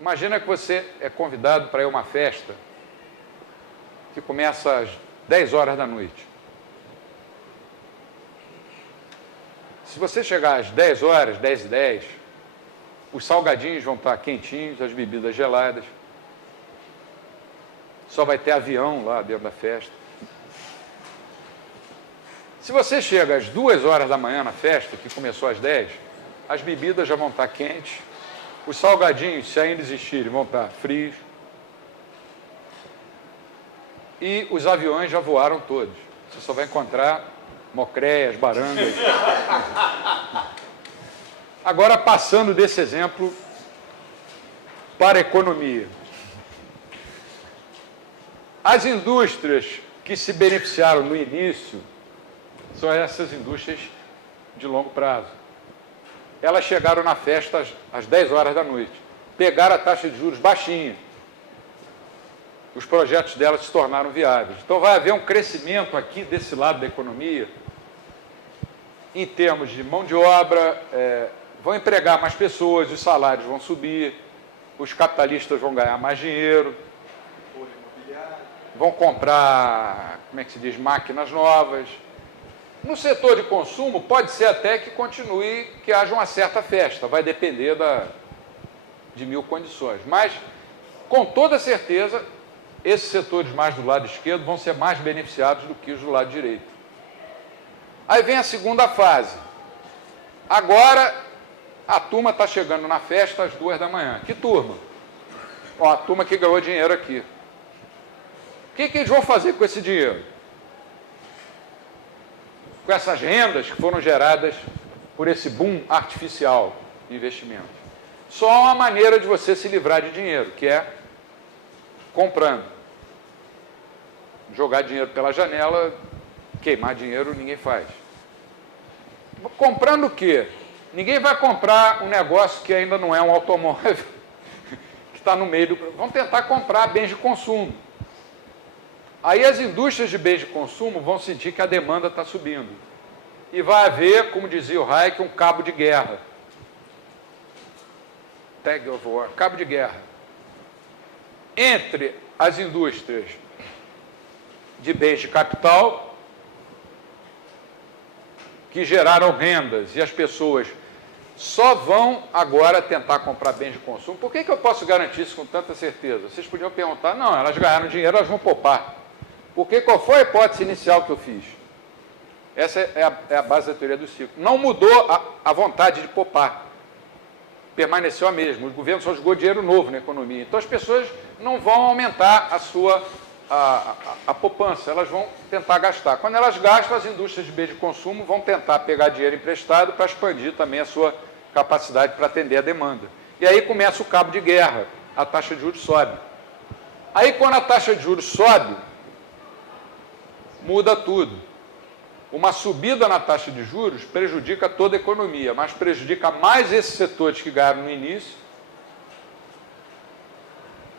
Imagina que você é convidado para ir a uma festa que começa às 10 horas da noite. Se você chegar às 10 horas, 10h10, os salgadinhos vão estar quentinhos, as bebidas geladas. Só vai ter avião lá dentro da festa. Se você chega às 2 horas da manhã na festa, que começou às 10, as bebidas já vão estar quentes, os salgadinhos, se ainda existirem, vão estar frios, e os aviões já voaram todos. Você só vai encontrar mocréias, barangas. Agora, passando desse exemplo para a economia. As indústrias que se beneficiaram no início são essas indústrias de longo prazo. Elas chegaram na festa às 10 horas da noite, pegaram a taxa de juros baixinha. Os projetos delas se tornaram viáveis. Então, vai haver um crescimento aqui desse lado da economia, em termos de mão de obra, vão empregar mais pessoas, os salários vão subir, os capitalistas vão ganhar mais dinheiro, vão comprar, como é que se diz, máquinas novas. No setor de consumo, pode ser até que continue, que haja uma certa festa, vai depender de mil condições. Mas, com toda certeza, esses setores mais do lado esquerdo vão ser mais beneficiados do que os do lado direito. Aí vem a segunda fase. Agora, a turma está chegando na festa às 2 da manhã. Que turma? Ó, a turma que ganhou dinheiro aqui. O que eles vão fazer com esse dinheiro? Com essas rendas que foram geradas por esse boom artificial de investimento. Só há uma maneira de você se livrar de dinheiro, que é comprando. Jogar dinheiro pela janela, queimar dinheiro ninguém faz. Comprando o quê? Ninguém vai comprar um negócio que ainda não é um automóvel, que está no meio do... Vão tentar comprar bens de consumo. Aí as indústrias de bens de consumo vão sentir que a demanda está subindo. E vai haver, como dizia o Hayek, um cabo de guerra. Tag of war, cabo de guerra. Entre as indústrias de bens de capital, que geraram rendas, e as pessoas só vão agora tentar comprar bens de consumo. Por que eu posso garantir isso com tanta certeza? Vocês podiam perguntar, não, elas ganharam dinheiro, elas vão poupar. Porque qual foi a hipótese inicial que eu fiz? Essa é a base da teoria do ciclo. Não mudou a vontade de poupar. Permaneceu a mesma. O governo só jogou dinheiro novo na economia. Então, as pessoas não vão aumentar a poupança, elas vão tentar gastar. Quando elas gastam, as indústrias de bens de consumo vão tentar pegar dinheiro emprestado para expandir também a sua capacidade para atender a demanda. E aí começa o cabo de guerra, a taxa de juros sobe. Aí, quando a taxa de juros sobe, muda tudo. Uma subida na taxa de juros prejudica toda a economia, mas prejudica mais esses setores que ganharam no início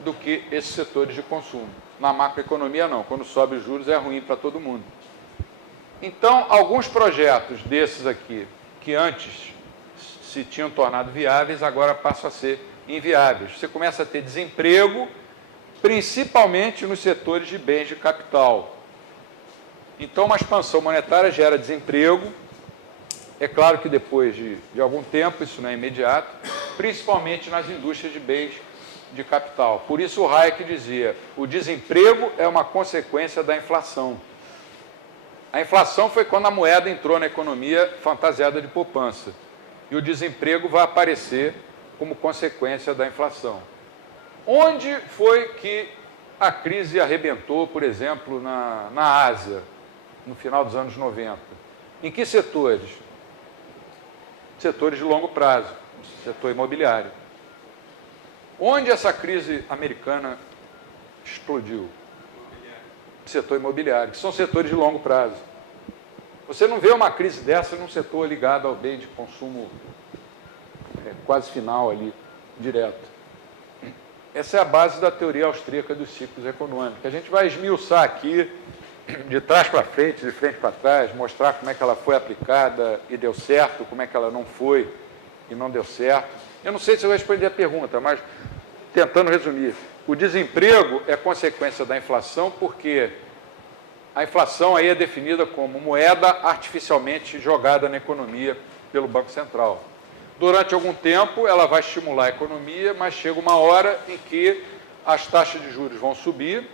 do que esses setores de consumo. Na macroeconomia, não. Quando sobe os juros, é ruim para todo mundo. Então, alguns projetos desses aqui, que antes se tinham tornado viáveis, agora passam a ser inviáveis. Você começa a ter desemprego, principalmente nos setores de bens de capital. Então, uma expansão monetária gera desemprego. É claro que depois de algum tempo, isso não é imediato, principalmente nas indústrias de bens de capital. Por isso o Hayek dizia, o desemprego é uma consequência da inflação. A inflação foi quando a moeda entrou na economia fantasiada de poupança. E o desemprego vai aparecer como consequência da inflação. Onde foi que a crise arrebentou, por exemplo, na Ásia, no final dos anos 90? Em que setores? Setores de longo prazo, setor imobiliário. Onde essa crise americana explodiu? Setor imobiliário, que são setores de longo prazo. Você não vê uma crise dessa num setor ligado ao bem de consumo quase final ali, direto. Essa é a base da teoria austríaca dos ciclos econômicos. A gente vai esmiuçar aqui, de trás para frente, de frente para trás, mostrar como é que ela foi aplicada e deu certo, como é que ela não foi e não deu certo. Eu não sei se eu respondi a pergunta, mas tentando resumir. O desemprego é consequência da inflação, porque a inflação aí é definida como moeda artificialmente jogada na economia pelo Banco Central. Durante algum tempo, ela vai estimular a economia, mas chega uma hora em que as taxas de juros vão subir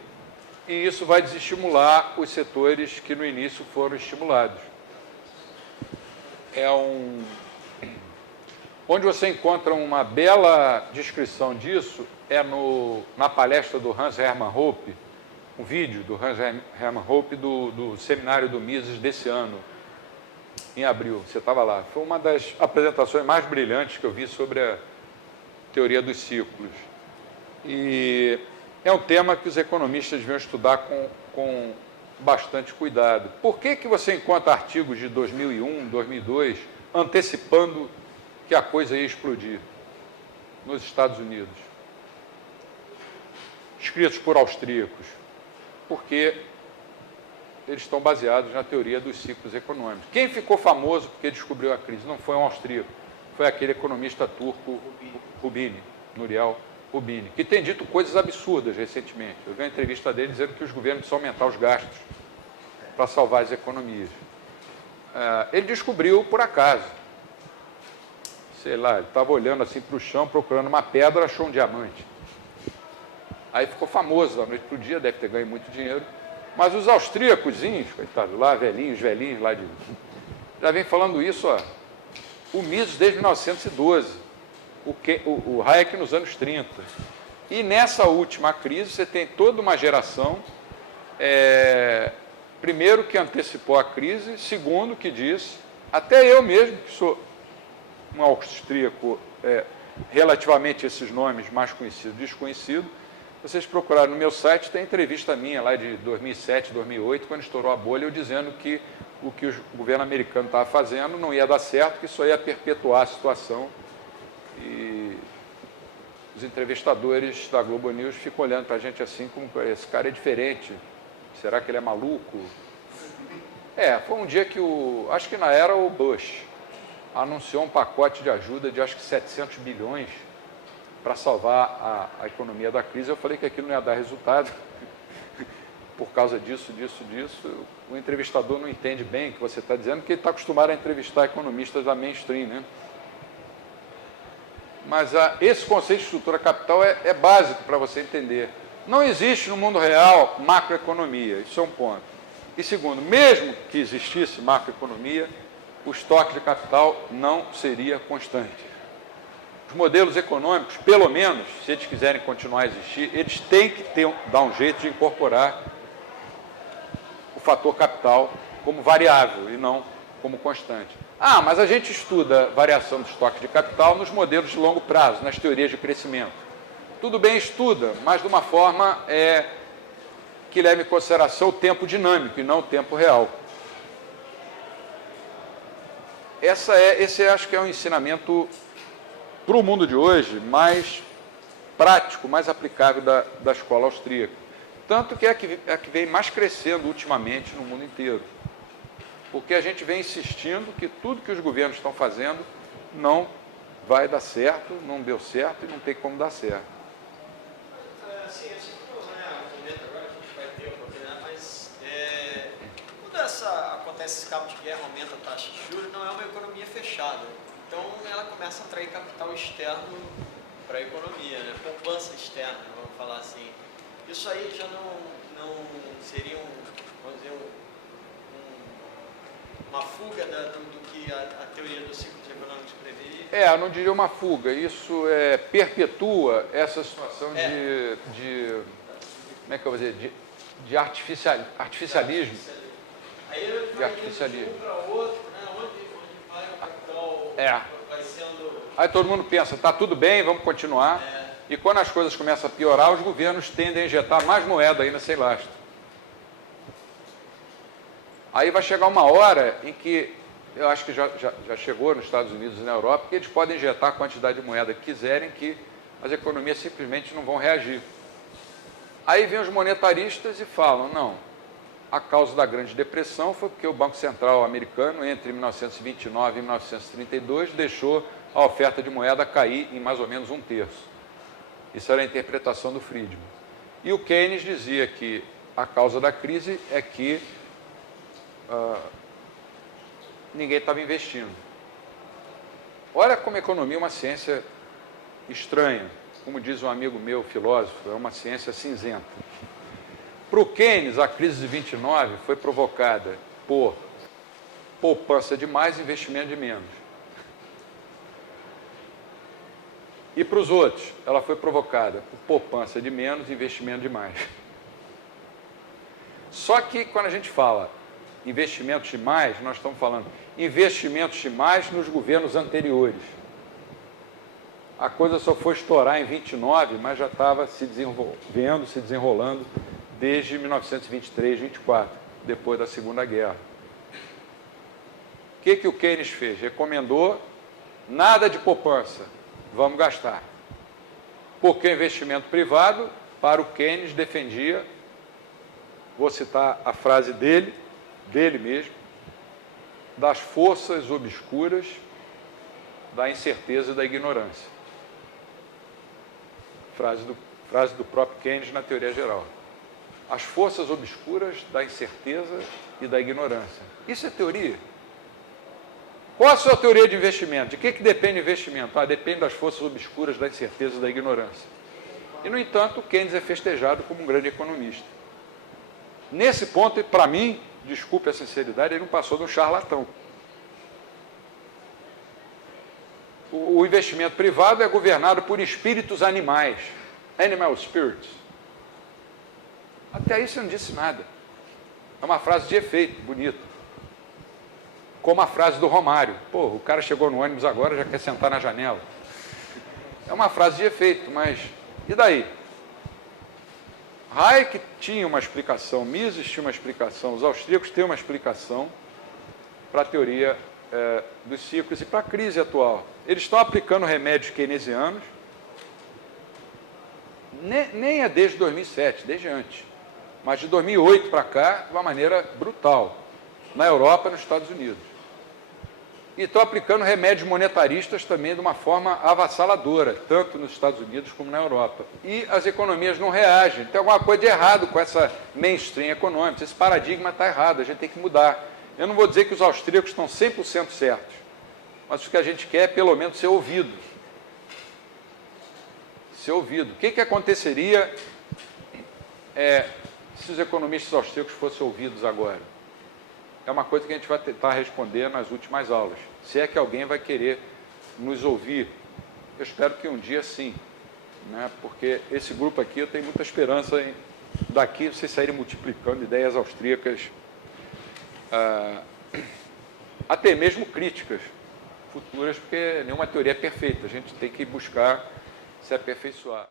e isso vai desestimular os setores que no início foram estimulados. Onde você encontra uma bela descrição disso é na palestra do Hans Hermann Hoppe, um vídeo do Hans Hermann Hoppe do seminário do Mises desse ano, em abril. Você estava lá. Foi uma das apresentações mais brilhantes que eu vi sobre a teoria dos ciclos. E é um tema que os economistas deviam estudar com bastante cuidado. Por que você encontra artigos de 2001, 2002, antecipando que a coisa ia explodir nos Estados Unidos? Escritos por austríacos. Porque eles estão baseados na teoria dos ciclos econômicos. Quem ficou famoso porque descobriu a crise não foi um austríaco, foi aquele economista turco Rubini, Nouriel Rubini, que tem dito coisas absurdas recentemente. Eu vi uma entrevista dele dizendo que os governos precisam aumentar os gastos para salvar as economias. Ele descobriu por acaso. Sei lá, ele estava olhando assim para o chão, procurando uma pedra, achou um diamante. Aí ficou famoso da noite para o dia, deve ter ganho muito dinheiro. Mas os austríacozinhos, coitados, lá, velhinhos lá de... já vem falando isso, o Mises desde 1912, o Hayek nos anos 30. E nessa última crise você tem toda uma geração, primeiro que antecipou a crise, segundo que diz, até eu mesmo, que sou um austríaco, relativamente esses nomes mais conhecidos, desconhecido, vocês procuraram no meu site, tem entrevista minha lá de 2007, 2008, quando estourou a bolha, eu dizendo que o que o governo americano estava fazendo não ia dar certo, que isso ia perpetuar a situação. E os entrevistadores da Globo News ficam olhando para a gente assim, como esse cara é diferente, será que ele é maluco? Foi um dia que acho que na era o Bush anunciou um pacote de ajuda de acho que 700 bilhões para salvar a economia da crise. Eu falei que aquilo não ia dar resultado por causa disso. O entrevistador não entende bem o que você está dizendo, porque ele está acostumado a entrevistar economistas da mainstream, né? Mas esse conceito de estrutura capital é básico para você entender. Não existe no mundo real macroeconomia, isso é um ponto. E segundo, mesmo que existisse macroeconomia, o estoque de capital não seria constante. Os modelos econômicos, pelo menos, se eles quiserem continuar a existir, eles têm que dar um jeito de incorporar o fator capital como variável e não como constante. Mas a gente estuda variação do estoque de capital nos modelos de longo prazo, nas teorias de crescimento. Tudo bem, estuda, mas de uma forma que leve em consideração o tempo dinâmico e não o tempo real. Esse acho que é um ensinamento para o mundo de hoje mais prático, mais aplicável da escola austríaca. Tanto que é a que vem mais crescendo ultimamente no mundo inteiro. Porque a gente vem insistindo que tudo que os governos estão fazendo não vai dar certo, não deu certo e não tem como dar certo. Assim que o comenta agora, a gente vai ter a oportunidade, mas quando acontece esse cabo de guerra, aumenta a taxa de juros, não é uma economia fechada. Então, ela começa a atrair capital externo para a economia, né? Poupança externa, vamos falar assim. Isso aí já não seria, vamos dizer, uma fuga do que a teoria dos ciclos econômicos prevê? Eu não diria uma fuga, isso perpetua essa situação de como é que eu vou dizer, de artificialismo. Aí vai de um para outro, né? Onde vai o capital vai sendo... Aí todo mundo pensa, está tudo bem, vamos continuar. E quando as coisas começam a piorar, os governos tendem a injetar mais moeda ainda sem lastro. Aí vai chegar uma hora em que, eu acho que já chegou nos Estados Unidos e na Europa, que eles podem injetar a quantidade de moeda que quiserem, que as economias simplesmente não vão reagir. Aí vêm os monetaristas e falam, não, a causa da Grande Depressão foi porque o Banco Central americano, entre 1929 e 1932, deixou a oferta de moeda cair em mais ou menos 1/3. Isso era a interpretação do Friedman. E o Keynes dizia que a causa da crise é que ninguém estava investindo. Olha como a economia é uma ciência estranha. Como diz um amigo meu, filósofo, é uma ciência cinzenta. Para o Keynes, a crise de 29 foi provocada por poupança de mais e investimento de menos. E para os outros, ela foi provocada por poupança de menos e investimento de mais. Só que quando a gente fala investimentos de mais, nós estamos falando investimentos de mais nos governos anteriores. A coisa só foi estourar em 29, mas já estava se desenvolvendo, se desenrolando desde 1923, 24, depois da Segunda Guerra. O que o Keynes fez? Recomendou nada de poupança, vamos gastar. Porque o investimento privado, para o Keynes, defendia, vou citar a frase dele mesmo, das forças obscuras da incerteza e da ignorância. Frase do próprio Keynes na Teoria Geral. As forças obscuras da incerteza e da ignorância. Isso é teoria? Qual a sua teoria de investimento? De que depende o investimento? Depende das forças obscuras da incerteza e da ignorância. E, no entanto, Keynes é festejado como um grande economista. Nesse ponto, para mim, desculpe a sinceridade, ele não passou de um charlatão. O investimento privado é governado por espíritos animais, animal spirits. Até aí você não disse nada. É uma frase de efeito, bonita. Como a frase do Romário. Pô, o cara chegou no ônibus agora, já quer sentar na janela. É uma frase de efeito, mas e daí? Hayek tinha uma explicação, Mises tinha uma explicação, os austríacos têm uma explicação para a teoria dos ciclos e para a crise atual. Eles estão aplicando remédios keynesianos, nem é desde 2007, desde antes, mas de 2008 para cá, de uma maneira brutal, na Europa e nos Estados Unidos. E estão aplicando remédios monetaristas também de uma forma avassaladora, tanto nos Estados Unidos como na Europa. E as economias não reagem. Tem alguma coisa de errado com essa mainstream econômica. Esse paradigma está errado, a gente tem que mudar. Eu não vou dizer que os austríacos estão 100% certos, mas o que a gente quer é, pelo menos, ser ouvido. Ser ouvido. O que aconteceria se os economistas austríacos fossem ouvidos agora? É uma coisa que a gente vai tentar responder nas últimas aulas. Se é que alguém vai querer nos ouvir. Eu espero que um dia sim, né? Porque esse grupo aqui, eu tenho muita esperança em daqui vocês saírem multiplicando ideias austríacas, até mesmo críticas futuras, porque nenhuma teoria é perfeita. A gente tem que buscar se aperfeiçoar.